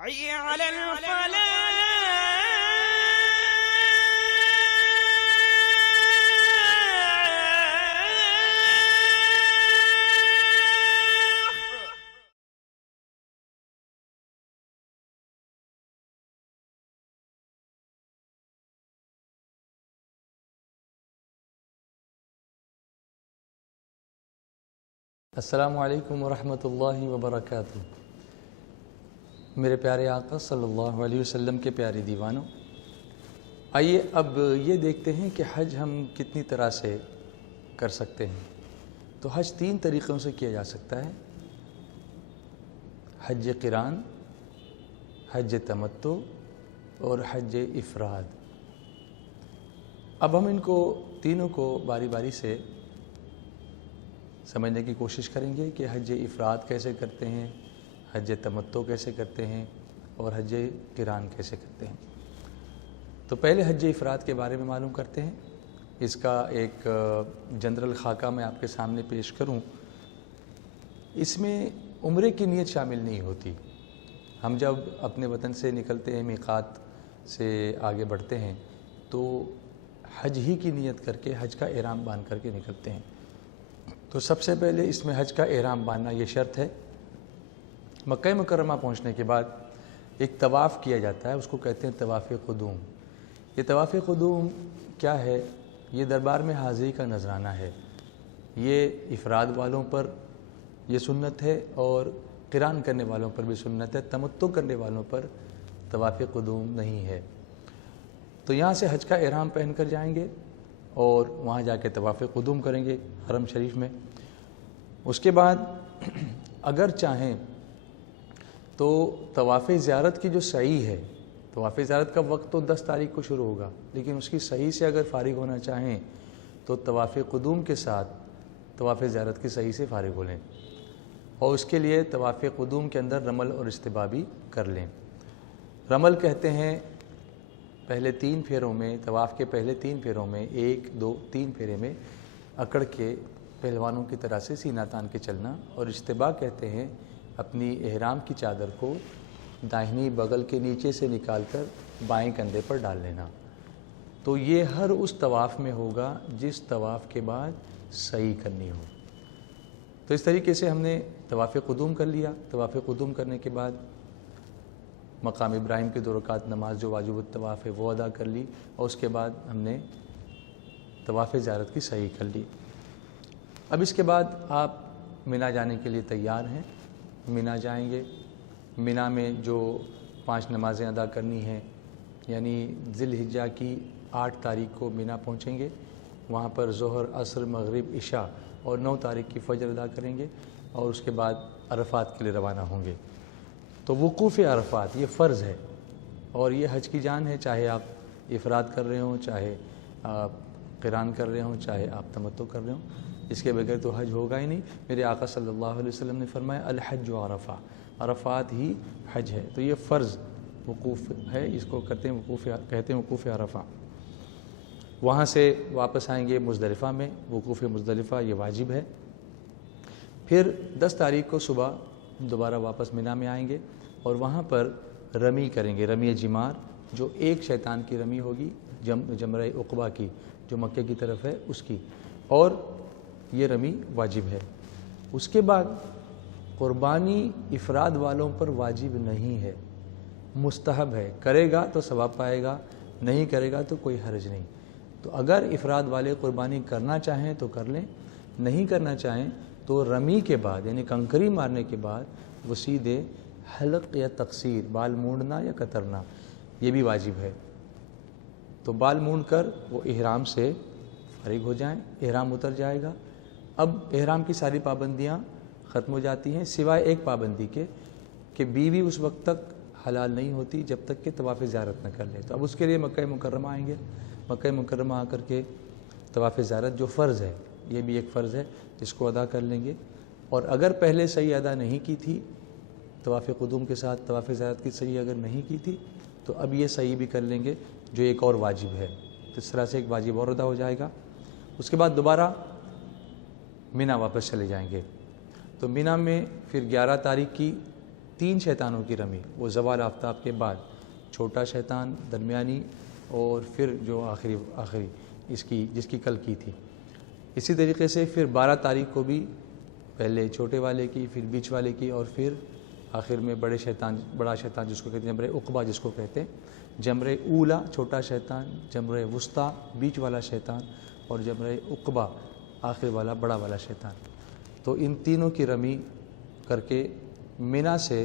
حي على الفلاح. السلام علیکم ورحمۃ اللہ وبرکاتہ۔ میرے پیارے آقا صلی اللہ علیہ وسلم کے پیارے دیوانوں، آئیے اب یہ دیکھتے ہیں کہ حج ہم کتنی طرح سے کر سکتے ہیں۔ تو حج 3 طریقوں سے کیا جا سکتا ہے: حج قران، حج تمتع اور حج افراد۔ اب ہم ان کو تینوں کو باری باری سے سمجھنے کی کوشش کریں گے کہ حج افراد کیسے کرتے ہیں، حج تمتع کیسے کرتے ہیں اور حج قران کیسے کرتے ہیں۔ تو پہلے حج افراد کے بارے میں معلوم کرتے ہیں۔ اس کا ایک جنرل خاکہ میں آپ کے سامنے پیش کروں۔ اس میں عمرے کی نیت شامل نہیں ہوتی۔ ہم جب اپنے وطن سے نکلتے ہیں، میقات سے آگے بڑھتے ہیں، تو حج ہی کی نیت کر کے حج کا احرام باندھ کر کے نکلتے ہیں۔ تو سب سے پہلے اس میں حج کا احرام باندھنا یہ شرط ہے۔ مکہ مکرمہ پہنچنے کے بعد ایک طواف کیا جاتا ہے، اس کو کہتے ہیں طواف قدوم۔ یہ طواف قدوم کیا ہے؟ یہ دربار میں حاضری کا نذرانہ ہے۔ یہ افراد والوں پر یہ سنت ہے اور قران کرنے والوں پر بھی سنت ہے۔ تمتع کرنے والوں پر طواف قدوم نہیں ہے۔ تو یہاں سے حج کا احرام پہن کر جائیں گے اور وہاں جا کے طواف قدوم کریں گے حرم شریف میں۔ اس کے بعد اگر چاہیں تو طواف زیارت کی جو سعی ہے، طواف زیارت کا وقت تو 10 تاریخ کو شروع ہوگا، لیکن اس کی سعی سے اگر فارغ ہونا چاہیں تو طواف قدوم کے ساتھ طواف زیارت کی سعی سے فارغ ہو لیں، اور اس کے لیے طواف قدوم کے اندر رمل اور استباء بھی کر لیں۔ رمل کہتے ہیں پہلے 3 پھیروں میں، طواف کے پہلے 3 پھیروں میں 1 2 3 پھیرے میں اکڑ کے پہلوانوں کی طرح سے سینہ تان کے چلنا، اور استباء کہتے ہیں اپنی احرام کی چادر کو داہنی بغل کے نیچے سے نکال کر بائیں کندھے پر ڈال لینا۔ تو یہ ہر اس طواف میں ہوگا جس طواف کے بعد سعی کرنی ہو۔ تو اس طریقے سے ہم نے طواف قدوم کر لیا۔ طواف قدوم کرنے کے بعد مقام ابراہیم کی 2 رکعت نماز جو واجب الطواف ہے وہ ادا کر لی، اور اس کے بعد ہم نے طواف زیارت کی سعی کر لی۔ اب اس کے بعد آپ مینا جانے کے لیے تیار ہیں۔ مینا جائیں گے۔ مینا میں جو 5 نمازیں ادا کرنی ہیں، یعنی ذی الحجہ کی 8 تاریخ کو مینا پہنچیں گے۔ وہاں پر ظہر، عصر، مغرب، عشاء اور 9 تاریخ کی فجر ادا کریں گے، اور اس کے بعد عرفات کے لیے روانہ ہوں گے۔ تو وقوف عرفات یہ فرض ہے، اور یہ حج کی جان ہے، چاہے آپ افراد کر رہے ہوں، چاہے آپ قران کر رہے ہوں، چاہے آپ تمتع کر رہے ہوں۔ اس کے بغیر تو حج ہوگا ہی نہیں۔ میرے آقا صلی اللہ علیہ وسلم نے فرمایا الحج عرفہ، عرفات ہی حج ہے۔ تو یہ فرض وقوف ہے، اس کو کہتے ہیں وقوف عرفہ۔ وہاں سے واپس آئیں گے مزدلفہ میں۔ وقوف مزدلفہ یہ واجب ہے۔ پھر 10 تاریخ کو صبح دوبارہ واپس مینا میں آئیں گے، اور وہاں پر رمی کریں گے، رمی جمار، جو ایک شیطان کی رمی ہوگی، جمرہ عقبہ کی جو مکے کی طرف ہے اس کی، اور یہ رمی واجب ہے۔ اس کے بعد قربانی افراد والوں پر واجب نہیں ہے، مستحب ہے۔ کرے گا تو ثواب پائے گا، نہیں کرے گا تو کوئی حرج نہیں۔ تو اگر افراد والے قربانی کرنا چاہیں تو کر لیں، نہیں کرنا چاہیں تو رمی کے بعد یعنی کنکری مارنے کے بعد وہ سیدھے حلق یا تقصیر، بال مونڈنا یا کترنا، یہ بھی واجب ہے۔ تو بال مونڈ کر وہ احرام سے فارغ ہو جائیں، احرام اتر جائے گا۔ اب احرام کی ساری پابندیاں ختم ہو جاتی ہیں، سوائے ایک پابندی کے کہ بیوی اس وقت تک حلال نہیں ہوتی جب تک کہ طواف زیارت نہ کر لے۔ تو اب اس کے لیے مکہ مکرمہ آئیں گے۔ مکہ مکرمہ آ کر کے طواف زیارت جو فرض ہے، یہ بھی ایک فرض ہے، اس کو ادا کر لیں گے۔ اور اگر پہلے سعی ادا نہیں کی تھی، طواف قدوم کے ساتھ طواف زیارت کی سعی اگر نہیں کی تھی، تو اب یہ سعی بھی کر لیں گے جو ایک اور واجب ہے۔ تو اس طرح سے ایک واجب اور ادا ہو جائے گا۔ اس کے بعد دوبارہ مینا واپس چلے جائیں گے۔ تو مینا میں پھر 11 تاریخ کی 3 شیطانوں کی رمی، وہ زوال آفتاب کے بعد چھوٹا شیطان، درمیانی اور پھر جو آخری جس کی کل کی تھی. اسی طریقے سے پھر 12 تاریخ کو بھی پہلے چھوٹے والے کی، پھر بیچ والے کی، اور پھر آخر میں بڑا شیطان جس کو کہتے ہیں جمرہ عقبہ جس کو کہتے ہیں. جمرہ اولا چھوٹا شیطان، جمرہ وسطیٰ بیچ والا شیطان، اور جمرہ عقبہ آخر والا بڑا والا شیطان. تو ان تینوں کی رمی کر کے مینا سے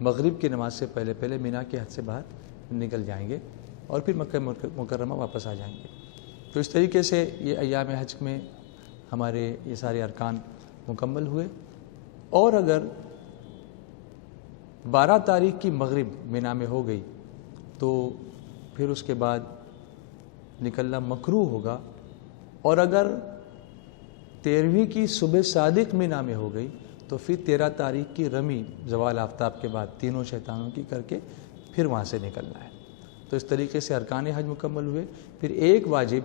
مغرب کی نماز سے پہلے مینا کے حد سے باہر نکل جائیں گے اور پھر مکہ مکرمہ واپس آ جائیں گے. تو اس طریقے سے یہ ایام حج میں ہمارے یہ سارے ارکان مکمل ہوئے. اور اگر 12 تاریخ کی مغرب مینا میں ہو گئی تو پھر اس کے بعد نکلنا مکروہ ہوگا، اور اگر 13ویں کی صبح صادق مینا میں ہو گئی تو پھر 13 تاریخ کی رمی زوال آفتاب کے بعد تینوں شیطانوں کی کر کے پھر وہاں سے نکلنا ہے. تو اس طریقے سے ارکان حج مکمل ہوئے. پھر ایک واجب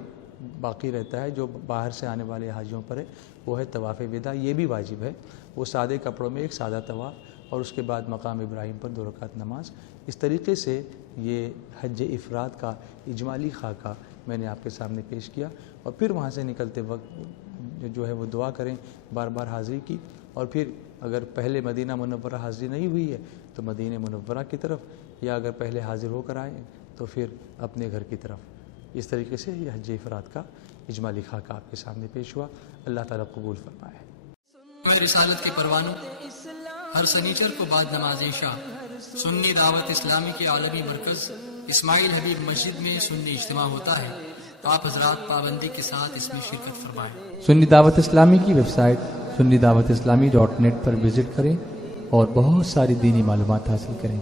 باقی رہتا ہے جو باہر سے آنے والے حاجیوں پر ہے، وہ ہے طواف وداع. یہ بھی واجب ہے، وہ سادے کپڑوں میں ایک سادہ طواف اور اس کے بعد مقام ابراہیم پر 2 رکعت نماز. اس طریقے سے یہ حج افراد کا اجمالی خاکہ میں نے آپ کے سامنے پیش کیا. اور پھر وہاں سے نکلتے وقت جو ہے وہ دعا کریں بار بار حاضری کی، اور پھر اگر پہلے مدینہ منورہ حاضری نہیں ہوئی ہے تو مدینہ منورہ کی طرف، یا اگر پہلے حاضر ہو کر آئیں تو پھر اپنے گھر کی طرف. اس طریقے سے یہ حج افراد کا اجمالی خاکہ آپ کے سامنے پیش ہوا. اللہ تعالیٰ قبول فرمائے. رسالت کے پروانوں ہر سنیچر کو بعد نماز عشاء سنی دعوت اسلامی کے عالمی مرکز اسماعیل حبیب مسجد میں سنی اجتماع ہوتا ہے. تو آپ حضرات پابندی کے ساتھ اس میں شرکت فرمائیں. سنی دعوت اسلامی کی ویب سائٹ sunnidawatisllami.net پر وزٹ کریں اور بہت ساری دینی معلومات حاصل کریں.